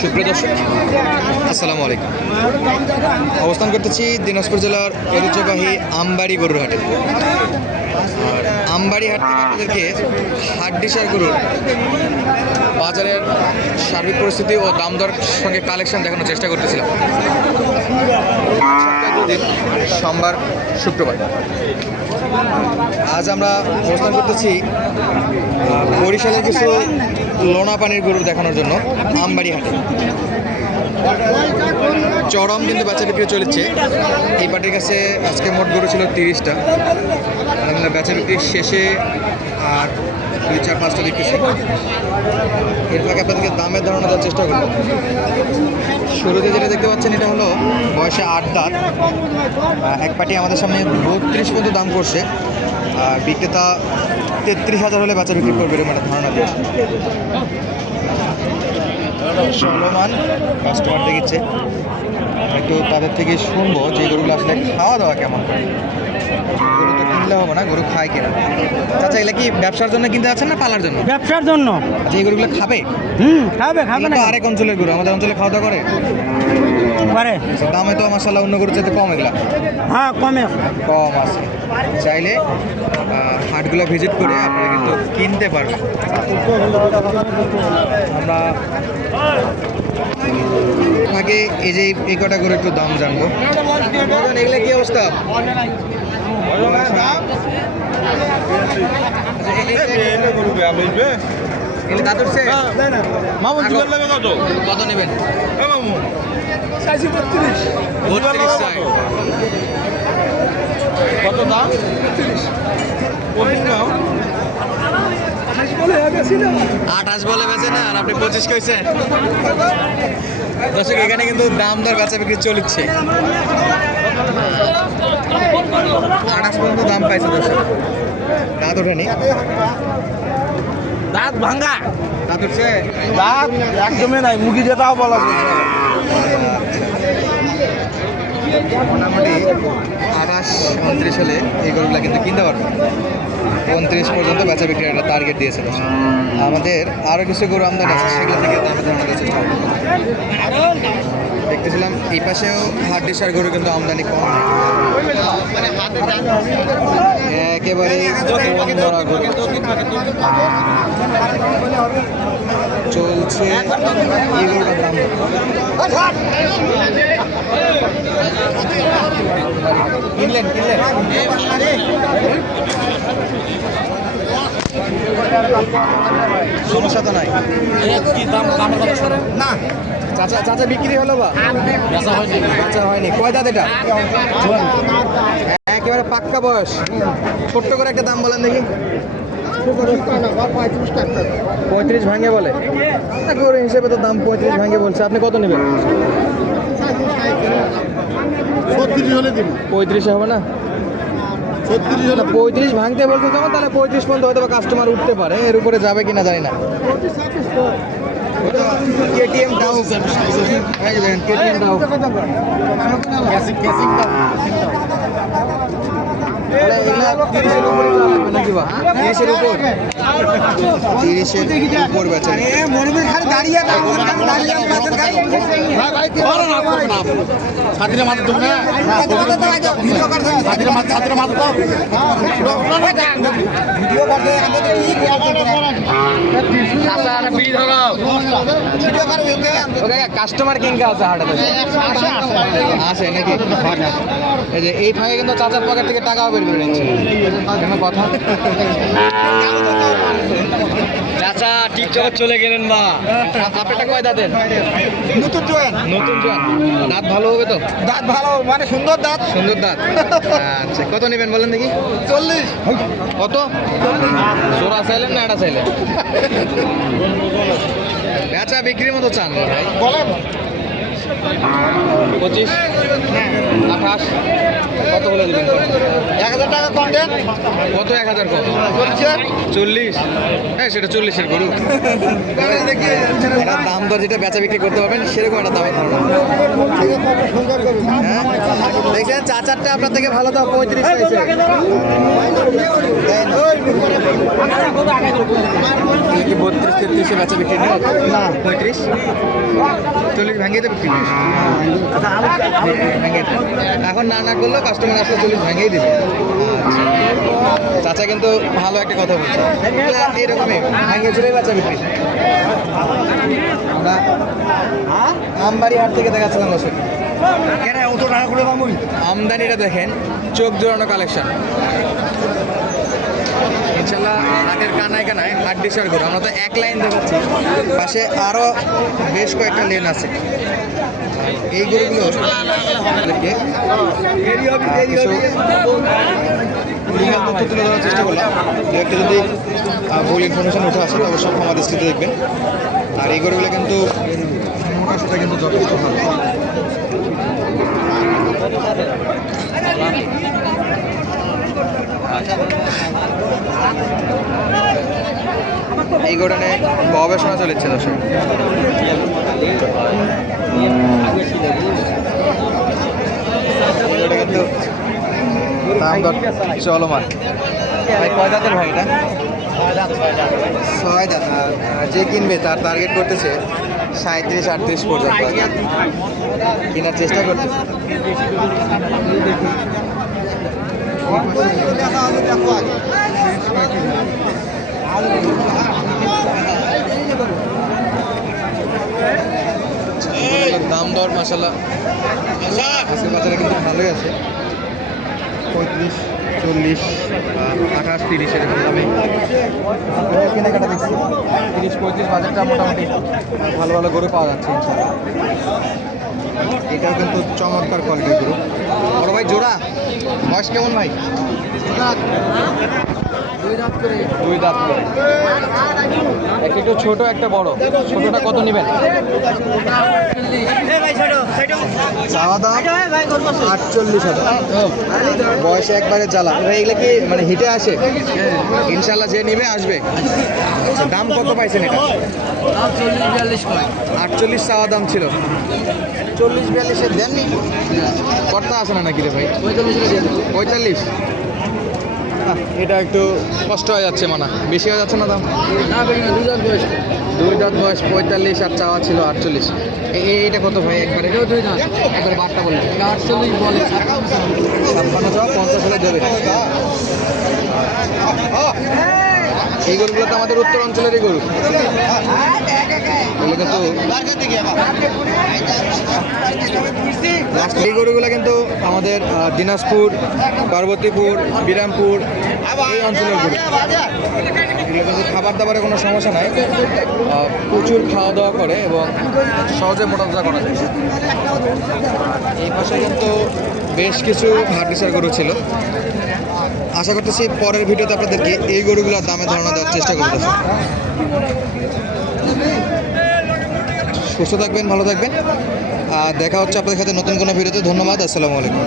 সুপ্রিয় দর্শক, আসসালামু আলাইকুম। অবস্থান করতেছি দিনাজপুর জেলার ঐতিহ্যবাহী আমবাড়ি গরুর হাটে আর আমবাড়ি হাট থেকে হাড্ডিসার গরুর বাজারের সার্বিক পরিস্থিতি ও দাম দর সঙ্গে কালেকশন দেখানোর চেষ্টা করতেছিলাম। সোমবার, শুক্রবার। আজ আমরা অবস্থান করতেছি বরিশালের কিছু লোনা পানির গরু দেখানোর জন্য আমবাড়ি হাটে চরম কিন্তু বেচা বিক্রি চলেছে। এই পাটির কাছে আজকে মোট গরু ছিল তিরিশটা। আমরা বেচা বিক্রি শেষে আর দুই, চার, পাঁচটা দেখতেছি এর ফাঁকে আপনাদেরকে দামের ধারণা দেওয়ার চেষ্টা করব। শুরুতে যেটা দেখতে পাচ্ছেন, এটা হলো বয়সে আট দাঁত। এক পাটি আমাদের সামনে বত্রিশ পর্যন্ত দাম করছে। আর বিক্রেতা তেত্রিশ হাজার হলে বাচ্চা বিক্রি করবে এরকম একটা ধারণা দিয়েছে। চলমান কাস্টমার দেখেছে একটু তাদের থেকে শুনব যে গরুগুলো আসলে খাওয়া দাওয়া কেমন করে। গরু তো কিনলে হবে না গরু খায় কিনা। চাচা এগুলো কি ব্যবসার জন্য কিনতে আছেন না পালার জন্য? ব্যবসার জন্য। আচ্ছা এই গরুগুলো খাবে? হুম খাবে খাবে না। আরেক অঞ্চলের গরু আমাদের অঞ্চলে খাওয়া দাওয়া করে। পারে। দামে তো মাসাল্লাহ অন্য গরুর চাইতে কম এগুলা। হ্যাঁ কমে। কম আছে। চাইলে হাটগুলো ভিজিট করে আপনারা কিন্তু কিনতে পারবেন। আমরা আগে এই যে এই কটা করে একটু দাম জানব। এগুলো কি অবস্থা? কত? নেবেন? কত দাম? আঠাশ বলে বেচে না আর আপনি পঁচিশ কইছেন দর্শক এখানে কিন্তু দাম দর বেচা বিক্রি চলছে আঠাশ পর্যন্ত দাম পাইছে দর্শক। দাঁত ওঠেনি। দাঁত ভাঙ্গা। দাঁত উঠছে? দাঁত একদমই নাই মুখি যেটাও বলা মোটামুটি উনত্রিশ হলে এই গরুগুলো কিন্তু কিনতে পারবে। উনত্রিশ পর্যন্ত বেচা বিক্রির একটা টার্গেট দিয়েছে আমাদের আরও কিছু গরু আমদানি আছে, সেগুলো থেকে আমাদের দেওয়ার চেষ্টা দেখতেছিলাম এই পাশেও হাট ডিসার গরু কিন্তু আমদানি কম। একেবারে চলছে দাম কিনলেন কিনলেন সমস্যা তো নাই না চাচা চাচা বিক্রি হলো বা? বেচা হয়নি কয় দাঁত এটা? একেবারে পাক্কা বয়স ছোট্ট করে একটা দাম বলেন দেখি পঁয়ত্রিশ ভাঙে বলে গরু হিসেবে তো দাম পঁয়ত্রিশ ভাঙে বলছে আপনি কত নেবেন পঁয়ত্রিশে হবে না পঁয়ত্রিশ ভাঙতে বলছে যখন তাহলে পঁয়ত্রিশ পর্যন্ত হয়তো কাস্টমার উঠতে পারে এর উপরে যাবে কিনা জানি না KTM Duke KTM Duke casing casing দাম তাহলে এগুলা তিরিশের উপরে নাকি বা? তিরিশের উপর? তিরিশের উপর বেচা ছাত্রীরা মাত্র দেবো না ছাত্রীরা মাত্র ছাত্রীরা মাত্র কাস্টমার কিংকা আছে হাটাতে আসে নাকি? এই যে এই ফাঁকে কিন্তু চাচার পকেট থেকে টাকাও বের করে নিচ্ছে। কোনো কথা? চাচা টিকটকে চলে গেলেন বা। আপনারটা কয় দাঁতের? নতুন জয়েন। নতুন জোয়ান। দাঁত ভালো হবে তো? দাঁত ভালো মানে সুন্দর দাঁত। সুন্দর দাঁত। আচ্ছা কত নেবেন বলেন দেখি? চল্লিশ। কত? জোড়া চাইলেন না এটা চাইলেন? বেচা বিক্রির মতো চান। ভাই বলেন। পঁচিশ। আঠাশ। কত বলে দেবেন এক হাজার টাকা কম দেন কত এক হাজার চলছে চল্লিশ। হ্যাঁ সেটা চল্লিশের গরু। এটা দাম দর যেটা বেচা বিক্রি করতে পারবেন সেরকম একটা দামের ধারণা। হ্যাঁ? দেখছেন চার চারটা আপনার থেকে ভালো দাম পঁয়ত্রিশ বত্রিশ তেত্রিশে বেচা বিক্রি না। পঁয়ত্রিশ? চল্লিশ ভেঙে দেবে বিক্রি। এখন না না করলেও কাস্টমার আসলে চল্লিশ ভেঙেই দেবে। চাচা কিন্তু ভালো একটা কথা বলছে। এরকমই ভেঙে চলে বাচ্চা বিক্রি আমরা আমবাড়ি হাট থেকে দেখাচ্ছিলাম দর্শক। আমদানিটা দেখেন চোখ জোড়ানো কালেকশন ইনশাল্লাহ হাটের কানায় কানায় হাট ডিসার করে আমরা তো এক লাইন দেখাচ্ছি। পাশে আরও বেশ কয়েকটা লেন আছে। এই গরুগুলো তথ্য তুলে ধরার চেষ্টা করলাম একটা যদি ভুল ইনফরমেশন উঠে আসে অবশ্যই ক্ষমা দৃষ্টিতে দেখবেন আর এই গরুগুলো কিন্তু সেটা কিন্তু যথেষ্ট ভালো এই গোডানে গবেষণা চলেছে দর্শক। কিন্তু চলমান কয় ভাই এটা? ছয় দাঁত। যে কিনবে তার টার্গেট করতেছে সাঁত্রিশ আটত্রিশ পর্যন্ত। কেনার চেষ্টা করতেছে। দাম দর মাসাল্লাহ আজকের বাজারে কিন্তু ভালোই আছে। পঁয়ত্রিশ, চল্লিশ আঠাশ, তিরিশ এরকম দামে। কেনাকাটা দেখছি তিরিশ, পঁয়ত্রিশ বাজারটা মোটামুটি ভালো ভালো গরু পাওয়া যাচ্ছে ইনশাল্লাহ এটাও কিন্তু চমৎকার কোয়ালিটির গরু বড় ভাই জোড়া? বয়স কেমন ভাই? দুই দাঁত করে। দুই দাঁত একটা একটু ছোট একটা বড়। ছোটটা কত নেবেন? চাওয়া দাম আটচল্লিশ হাজার। বয়সে একবারে জ্বালা। এগুলো কি মানে হিটে আসে? ইনশাল্লাহ যে নিবে আসবে। আচ্ছা দাম কত পাইছেন এটা? আটচল্লিশ চাওয়া দাম ছিল। চল্লিশ বিয়াল্লিশে দেননি। কর্তা আসে না নাকি রে ভাই? পঁয়তাল্লিশ এটা একটু কষ্ট হয়ে যাচ্ছে মানা। বেশি হয়ে যাচ্ছে না দাম? দুই দাঁত বয়স। পঁয়তাল্লিশ আর চাওয়া ছিল আটচল্লিশ। এ- এ- এটা কত ভাই একবারে? দুই দাঁত একবারে বারটা বললেন আটচল্লিশ বলে। ছাপ্পান্ন চাওয়া পঞ্চাশ হলে দেবে। এই গরুগুলো তো আমাদের উত্তর অঞ্চলেরই গরু। এই গরুগুলো কিন্তু আমাদের দিনাজপুর, পার্বতীপুর, বিরামপুর, এই অঞ্চলের গরু। এগুলো কিন্তু খাবার দাবারে কোনো সমস্যা নাই। প্রচুর খাওয়া দাওয়া করে এবং সহজে মোটামোটা করা যায়। এই পাশে কিন্তু বেশ কিছু হার্ডিসার গরু ছিল। আশা করতেছি পরের ভিডিওতে আপনাদেরকে এই গরুগুলোর দামে ধারণা দেওয়ার চেষ্টা করতেছি সুস্থ থাকবেন, ভালো থাকবেন। আর দেখা হচ্ছে আপনাদের সাথে নতুন কোনো ভিডিওতে। ধন্যবাদ, আসসালামু আলাইকুম।